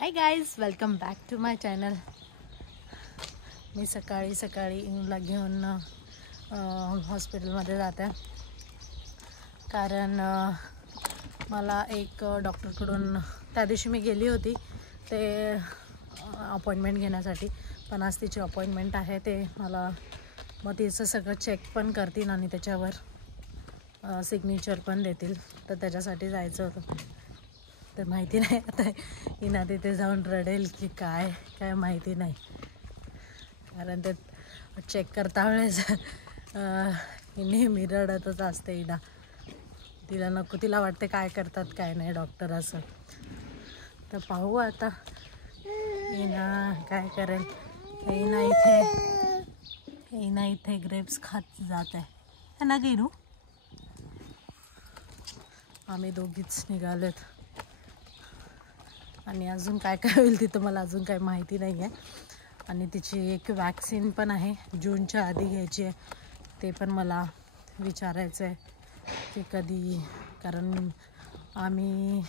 High guys, welcome back to my channel. मी सकाळी इनूला घेऊन हॉस्पिटलमध्ये जाते कारण मला एक डॉक्टरकडून त्या दिवशी मी गेली होती ते अपॉइंटमेंट घेण्यासाठी, पण आज तिची अपॉइंटमेंट आहे. ते मला मग तिचं सगळं चेक पण करतील आणि त्याच्यावर सिग्नेचर पण देतील, तर त्याच्यासाठी जायचं होतं. तर माहिती नाही आता हिना तिथे जाऊन रडेल की काय माहिती नाही, कारण ते चेक करता वेळेस नेहमी रडतच असते हिना. तिला नको, तिला वाटते काय करतात काय नाही डॉक्टर असं. तर पाहू आता हिना काय करेल. हिना इथे ग्रेप्स खात जात आहे ना गिरू. आम्ही दोघीच निघालोत आणि अजून काय होईल तिथं मला अजून काही माहिती नाही आहे. आणि तिची एक वॅक्सिन पण आहे, जूनच्या आधी घ्यायची आहे. ते पण मला विचारायचं आहे की कधी, कारण आम्ही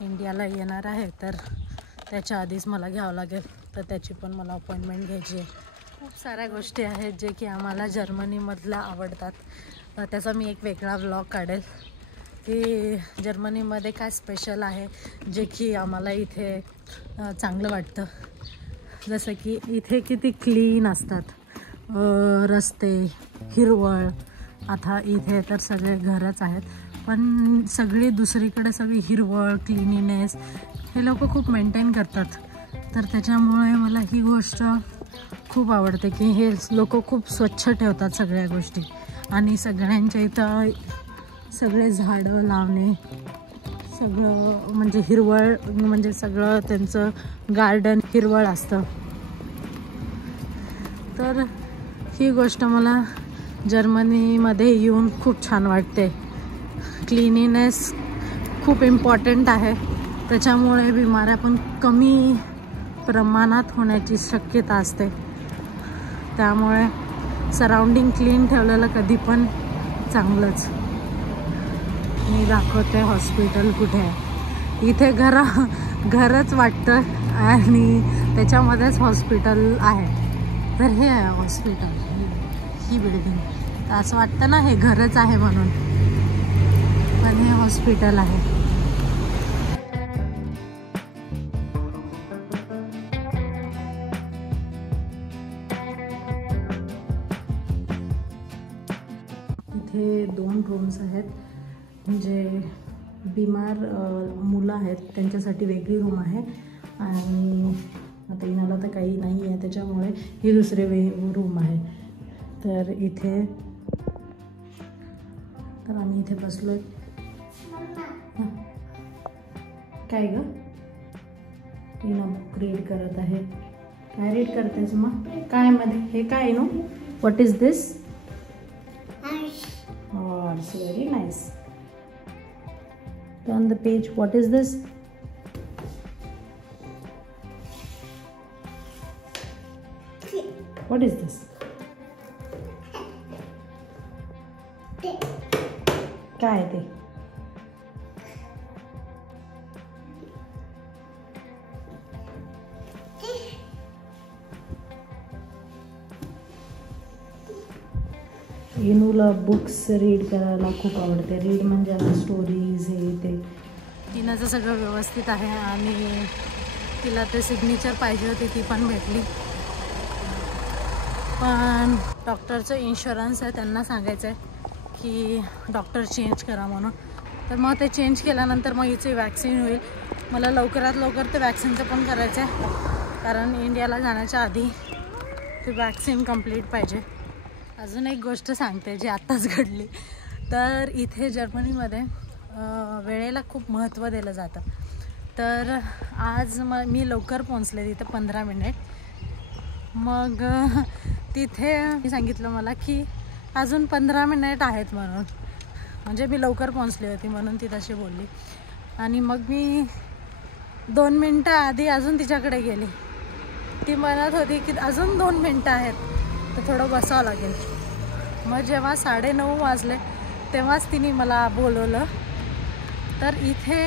इंडियाला येणार आहे तर त्याच्या आधीच मला घ्यावं लागेल. तर त्याची पण मला अपॉइंटमेंट घ्यायची आहे. खूप साऱ्या गोष्टी आहेत जे की आम्हाला जर्मनीमधल्या आवडतात. त्याचा मी एक वेगळा व्लॉग काढेल की जर्मनीमध्ये काय स्पेशल आहे जे की आम्हाला इथे चांगलं वाटतं. जसं की इथे किती क्लीन असतात रस्ते, हिरवळ. आता इथे तर सगळे घरच आहेत, पण सगळी दुसरीकडे सगळी हिरवळ, क्लिनिनेस हे लोक खूप मेंटेन करतात. तर त्याच्यामुळे मला ही गोष्ट खूप आवडते की हे लोक खूप स्वच्छ ठेवतात सगळ्या गोष्टी. आणि सगळ्यांच्या इथं सगळे झाडं लावणे, सगळं म्हणजे हिरवळ, म्हणजे सगळं त्यांचं गार्डन हिरवळ असतं. तर ही गोष्ट मला जर्मनीमध्ये येऊन खूप छान वाटते. क्लिनिनेस खूप इम्पॉर्टंट आहे, त्याच्यामुळे बिमाऱ्या पण कमी प्रमाणात होण्याची शक्यता असते. त्यामुळे सराउंडिंग क्लीन ठेवलेलं कधी पण चांगलंच. मी दाखवते हॉस्पिटल कुठे आहे. इथे घरच वाटतं आणि त्याच्यामध्येच हॉस्पिटल आहे. तर हे आहे हॉस्पिटल, ही बिल्डिंग. तर असं वाटतं ना हे घरच आहे म्हणून, पण हे हॉस्पिटल आहे. इथे 2 रूम्स आहेत. जे बिमार मुलं आहेत त्यांच्यासाठी वेगळी रूम आहे, आणि आता इनाला तर काही नाही आहे त्याच्यामुळे ही दुसरी रूम आहे. तर इथे तर आम्ही इथे बसलो आहे. काय ग, इना बुक रीड करत आहे. काय रीड करतेस मग? काय मध्ये हे काय नो? What is this? Horse. Very nice. Turn the page. What is this? What is this? काय ते? इनूला बुक्स रीड करायला खूप आवडते. रीड म्हणजे स्टोरीज हे ते. तिनाचं सगळं व्यवस्थित आहे आणि तिला ते सिग्नेचर पाहिजे होती, ती पण भेटली. पण डॉक्टरचं इन्शुरन्स आहे, त्यांना सांगायचं आहे की डॉक्टर चेंज करा म्हणून. तर मग ते चेंज केल्यानंतर मग हिची वॅक्सिन होईल. मला लवकरात लवकर ते वॅक्सिनचं पण करायचं आहे, कारण इंडियाला जाण्याच्या आधी ती वॅक्सिन कंप्लीट पाहिजे. अजून एक गोष्ट सांगते जी आत्ताच घडली. तर इथे जर्मनीमध्ये वेळेला खूप महत्त्व दिलं जातं. तर आज मी लवकर पोहोचले तिथे 15 मिनिट. मग तिथे मी सांगितलं मला की अजून 15 मिनिट आहेत म्हणून, म्हणजे मी लवकर पोहोचली होती म्हणून ती तशी बोलली. आणि मग मी 2 मिनटं आधी अजून तिच्याकडे गेली. ती म्हणत होती की अजून 2 मिनटं आहेत, तर थोडं बसावं लागेल. मग जेव्हा 9:30 वाजले तेव्हाच तिने मला बोलवलं. तर इथे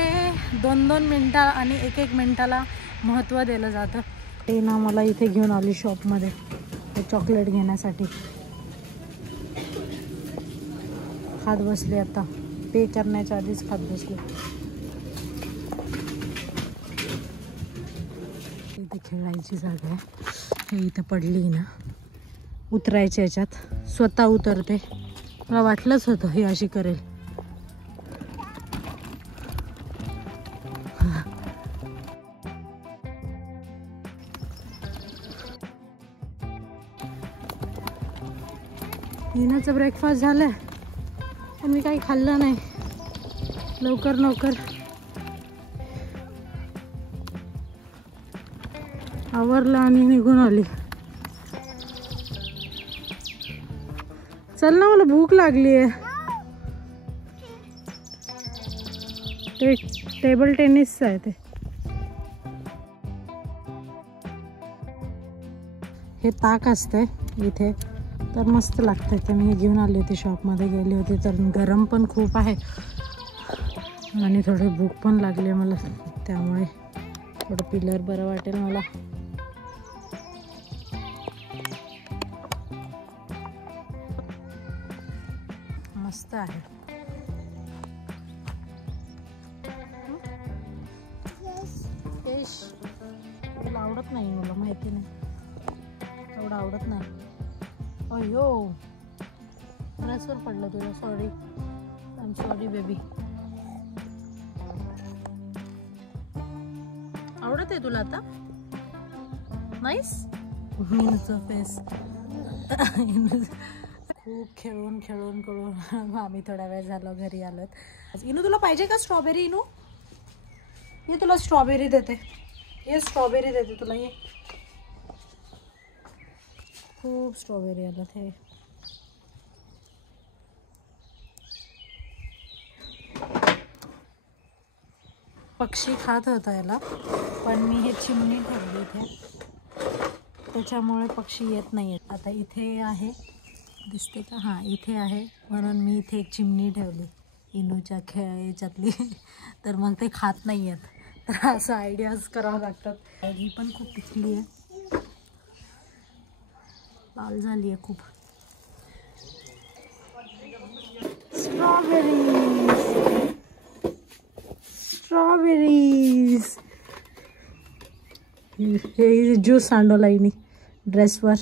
2-2 मिनटं आणि 1-1 मिनटाला महत्त्व दिलं जातं. ते ना मला इथे घेऊन आली शॉपमध्ये ते चॉकलेट घेण्यासाठी. खात बसले, आता पे करण्याच्या आधीच खात बसले. इथे खेळायची जागा आहे. हे इथं पडली ना, उतरायच्या याच्यात स्वतः उतरते. मला वाटलंच होतं हे अशी करेल. हिनाचं ब्रेकफास्ट झालं पण मी काही खाल्लं नाही. लवकर आवरलं आणि निघून आली. चल ना, मला भूक लागली आहे. ते टेबल टेनिसचं आहे ते. हे ताक असतंय इथे, तर मस्त लागतंय. ते मी घेऊन आली होती, शॉपमध्ये गेली होती. तर गरम पण खूप आहे आणि थोडी भूक पण लागली मला, त्यामुळे थोडं पिल्यावर बरं वाटेल मला. मस्त आहे. तुला आवडत नाही, मला माहिती नाही. एवढं आवडत नाही. अयो, ड्रेसवर पडलं तुला. Sorry, I am sorry baby. आवडत आहे तुला आता? नाईस. मीनूचं फेस. खूप खेळून आम्ही थोडा वेळ झालो घरी आलोत. इनू तुला पाहिजे का स्ट्रॉबेरी? इनू ये, तुला स्ट्रॉबेरी देते. ये स्ट्रॉबेरी देते तुला. ये, खूप स्ट्रॉबेरी आलं हे. पक्षी खात होता याला, पण मी हे चिमणी ठेवली इथे, त्याच्यामुळे पक्षी येत नाही आहेत. आता इथे आहे, दिसते का? हां, इथे आहे, म्हणून मी इथे एक चिमणी ठेवली इनूच्या याच्यातली. तर मग ते खात नाही आहेत. तर असं आयडियाज करावं लागतात. ही पण खूप पिकली आहे, लाल झाली आहे खूप. स्ट्रॉबेरीज. हे ज्यूस सांडवला हिने ड्रेसवर.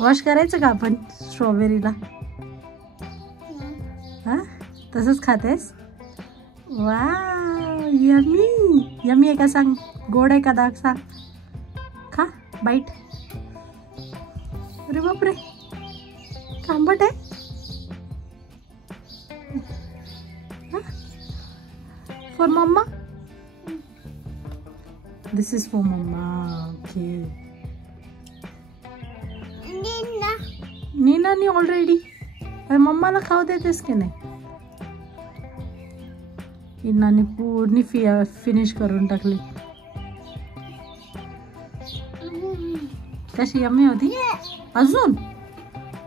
वॉश करायचं का आपण स्ट्रॉबेरीला? हा, तसंच खातेस? Wow, yummy. यमी आहे का सांग? गोड आहे का दाग सांग? खा, बाईट. अरे बापरे, आंबट आहे. For mama. This is for mama. Okay. नीनानी ऑलरेडी. मम्माला खाऊ देतेस की नाही? इनानी पूर्ण फिनिश करून टाकली. कशी यम्मी होती?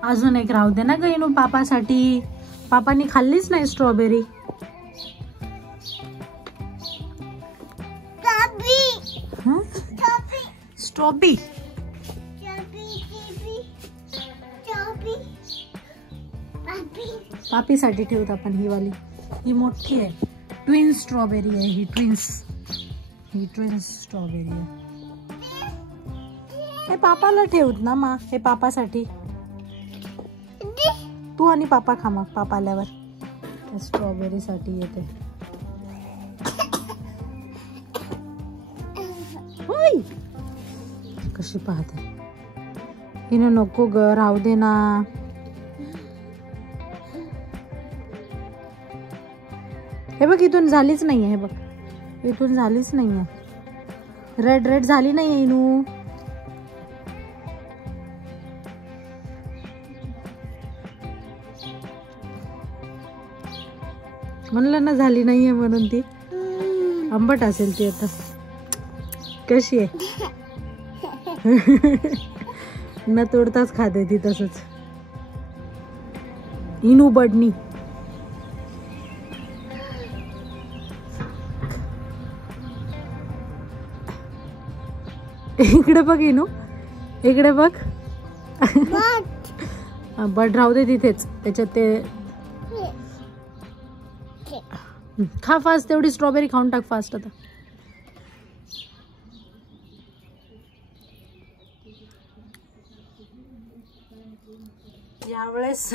अजून एक राहू दे ना ग इनू पापासाठी. पापानी खाल्लीच नाही स्ट्रॉबेरी. स्ट्रॉबेरी पापीसाठी ठेवत आपण. ही वाली, ही मोठी आहे. ट्विन्स स्ट्रॉबेरी आहे ही. ट्विन्स स्ट्रॉबेरी आहे. हे पापाला ठेवत ना मा. हे पापासाठी. तू आणि पापा खा मग. पापा आल्यावर स्ट्रॉबेरी साठी येते. होय, कशी पाहते. हिने नको ग, राहू दे ना. हे बघ, इथून झालीच नाहीये. हे बघ, इथून झालीच नाहीये. रेड झाली नाहीये इनू. म्हणलं ना झाली नाहीये म्हणून. ती आंबट असेल ती. आता कशी आहे? न तोडताच खाते ती तसंच. इनू बडनी. इकडे बघ इनू, इकडे बघ. बट राहू दे तिथेच, त्याच्यात ते खा फास्ट. तेवढी स्ट्रॉबेरी खाऊन टाक फास्ट आता. यावेळेस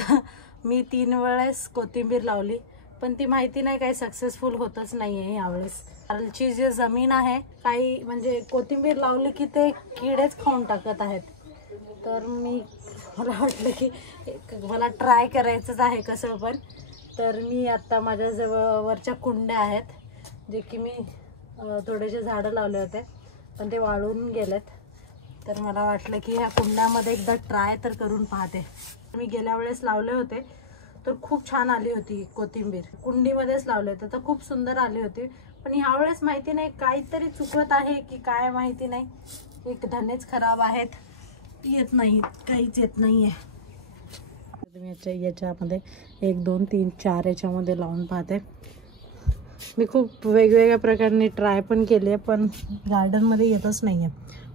मी 3 वेळेस कोथिंबीर लावली, पण ती माहिती नाही काही सक्सेसफुल होतच नाही आहे यावेळेस. खालची जी जमीन आहे, काही म्हणजे कोथिंबीर लावली की ते किडेच खाऊन टाकत आहेत. तर मला वाटलं की मला ट्राय करायचंच आहे कसं पण. तर मी आत्ता माझ्याजवळ वरच्या कुंड्या आहेत, जे की मी थोडेसे झाडं लावले होते पण ते वाळून गेलेत. तर मला वाटलं की ह्या कुंड्यामध्ये एकदा ट्राय तर करून पाहते. मी गेल्या वेळेस लावले होते तर खूप छान आली होती कोथिंबीर. कुंडीमध्येच लावले होते तर खूप सुंदर आली होती. पण यावेळेस माहिती नाही काहीतरी चुकत आहे की काय माहिती नाही. एक धनेच खराब आहेत, येत नाही, काहीच येत नाही आहे. मी याच्यामध्ये 1 2 3 4 याच्यामध्ये लावून पाहते. मी खूप वेगवेगळ्या प्रकारे ट्राय पण केले पण गार्डनमध्ये येतच नाही आहे.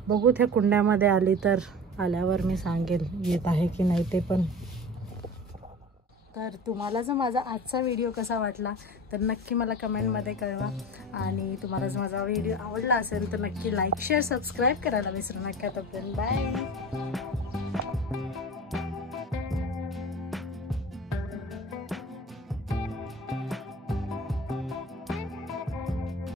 बघू त्या कुंड्यामध्ये आली तर आल्यावर मी सांगेल येत आहे की नाही ते पण. तर तुम्हाला जर माझा आजचा व्हिडिओ कसा वाटला तर नक्की मला कमेंटमध्ये कळवा. आणि तुम्हाला जर माझा व्हिडिओ आवडला असेल तर नक्की लाईक शेअर सबस्क्राईब करायला विसरू नका. तोपर्यंत बाय.